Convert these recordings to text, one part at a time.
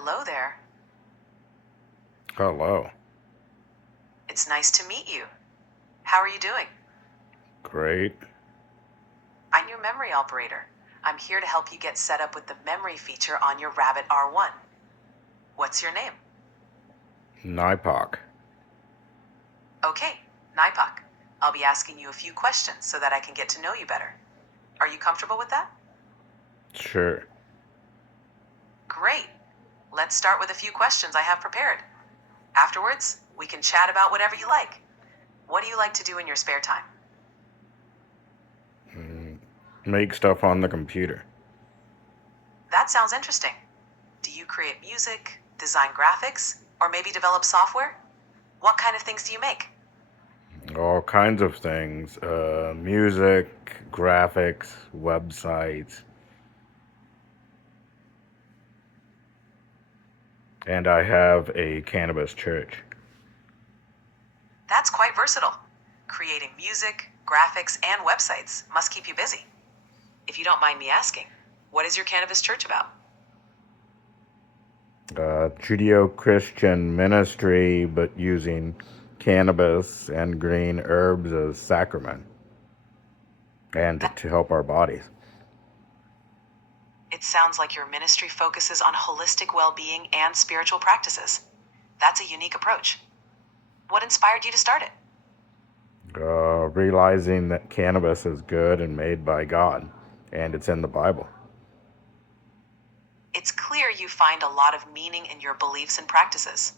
Hello there. Hello. It's nice to meet you. How are you doing? Great. I'm your memory operator. I'm here to help you get set up with the memory feature on your Rabbit R1. What's your name? NIPOC. Okay, Naipak. I'll be asking you a few questions so that I can get to know you better. Are you comfortable with that? Sure. Great. Let's start with a few questions I have prepared. Afterwards, we can chat about whatever you like. What do you like to do in your spare time? Make stuff on the computer. That sounds interesting. Do you create music, design graphics, or maybe develop software? What kind of things do you make? All kinds of things. Music, graphics, websites. And I have a cannabis church. That's quite versatile. Creating music, graphics, and websites must keep you busy. If you don't mind me asking, what is your cannabis church about? Judeo-Christian ministry, but using cannabis and green herbs as sacrament and That, to help our bodies. it sounds like your ministry focuses on holistic well being and spiritual practices. That's a unique approach. What inspired you to start it? Realizing that cannabis is good and made by God, and it's in the Bible. It's clear you find a lot of meaning in your beliefs and practices.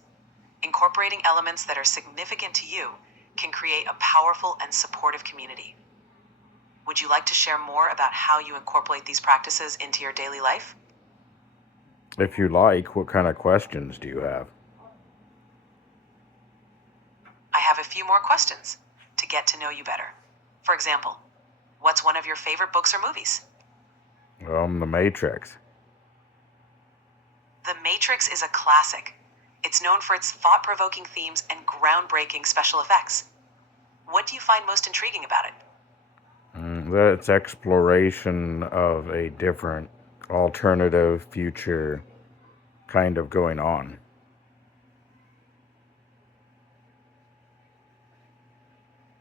Incorporating elements that are significant to you can create a powerful and supportive community. Would you like to share more about how you incorporate these practices into your daily life? If you like, what kind of questions do you have? I have a few more questions to get to know you better. For example, what's one of your favorite books or movies? The Matrix. The Matrix is a classic. It's known for its thought provoking themes and groundbreaking special effects. What do you find most intriguing about it? That's exploration of a different alternative future kind of going on.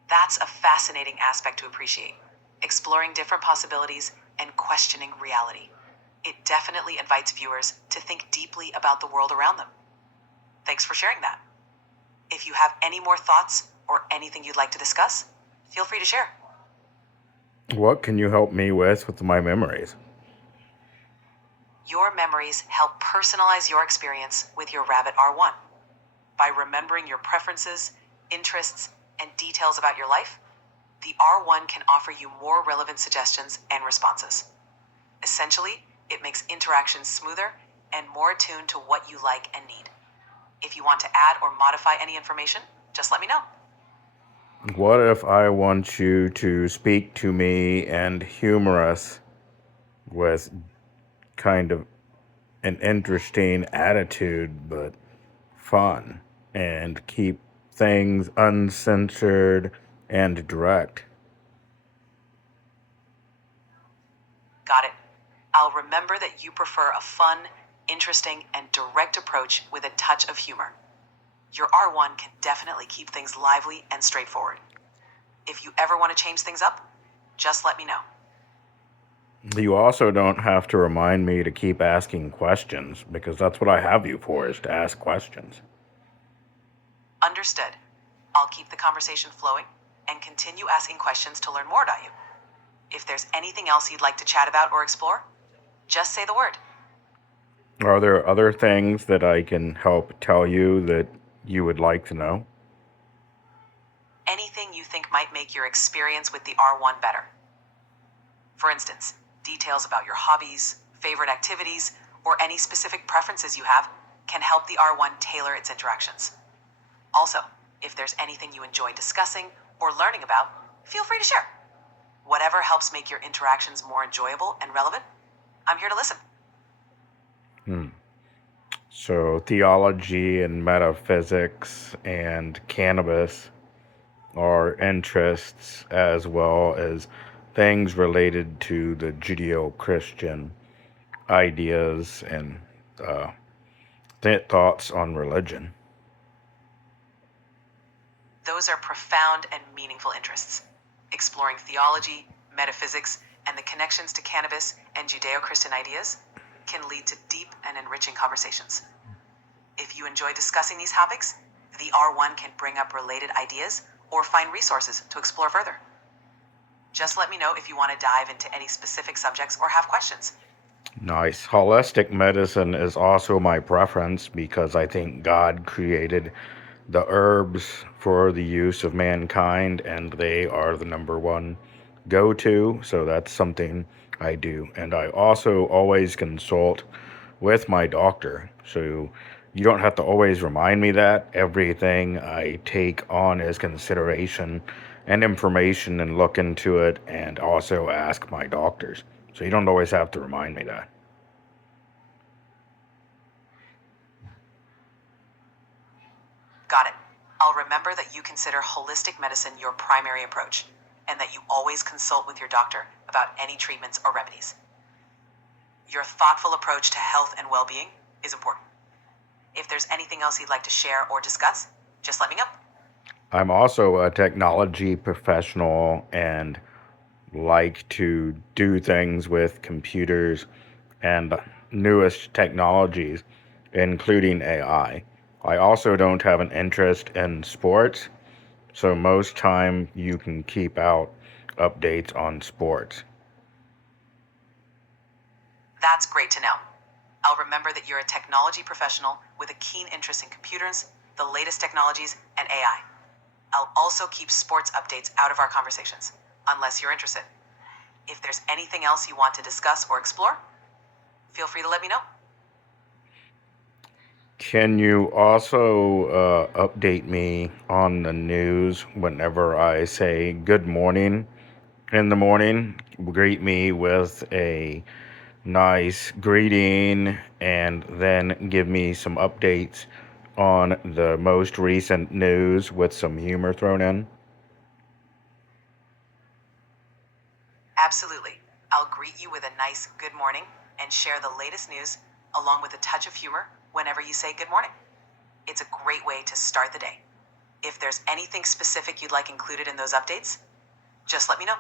That's a fascinating aspect to appreciate. Exploring different possibilities and questioning reality. It definitely invites viewers to think deeply about the world around them. Thanks for sharing that. If you have any more thoughts or anything you'd like to discuss, feel free to share. What can you help me with my memories? Your memories help personalize your experience with your Rabbit R1. By remembering your preferences, interests, and details about your life, the R1 can offer you more relevant suggestions and responses. Essentially, it makes interactions smoother and more attuned to what you like and need. If you want to add or modify any information, just let me know. What if I want you to speak to me and humor us with kind of an interesting attitude, but fun, and keep things uncensored and direct? Got it. I'll remember that you prefer a fun, interesting, and direct approach with a touch of humor. Your R1 can definitely keep things lively and straightforward. If you ever want to change things up, just let me know. You also don't have to remind me to keep asking questions, because that's what I have you for, is to ask questions. Understood. I'll keep the conversation flowing and continue asking questions to learn more about you. If there's anything else you'd like to chat about or explore, just say the word. Are there other things that I can help tell you that you would like to know? Anything you think might make your experience with the R1 better. For instance, details about your hobbies, favorite activities, or any specific preferences you have can help the R1 tailor its interactions. Also, if there's anything you enjoy discussing or learning about, feel free to share. Whatever helps make your interactions more enjoyable and relevant, I'm here to listen. So, theology and metaphysics and cannabis are interests, as well as things related to the Judeo Christian ideas and Thoughts on religion. Those are profound and meaningful interests. Exploring theology, metaphysics, and the connections to cannabis and Judeo Christian ideas can lead to deep and enriching conversations. If you enjoy discussing these topics, the R1 can bring up related ideas or find resources to explore further. Just let me know if you want to dive into any specific subjects or have questions. Nice. Holistic medicine is also my preference because I think God created the herbs for the use of mankind and they are the number one go to. So that's something I do. And I also always consult with my doctor. So you don't have to always remind me that. Everything I take on as consideration and information and look into it and also ask my doctors. So you don't always have to remind me that. Got it. I'll remember that you consider holistic medicine your primary approach and that you always consult with your doctor about any treatments or remedies. Your thoughtful approach to health and well-being is important. If there's anything else you'd like to share or discuss, just let me know. I'm also a technology professional and like to do things with computers and newest technologies, including AI. I also don't have an interest in sports, so most time you can keep out updates on sports. That's great to know. I'll remember that you're a technology professional with a keen interest in computers, the latest technologies, and AI. I'll also keep sports updates out of our conversations, unless you're interested. If there's anything else you want to discuss or explore, feel free to let me know. Can you also update me on the news whenever I say good morning in the morning? Greet me with a nice greeting and then give me some updates on the most recent news with some humor thrown in. Absolutely. I'll greet you with a nice good morning and share the latest news along with a touch of humor whenever you say good morning. It's a great way to start the day. If there's anything specific you'd like included in those updates, just let me know.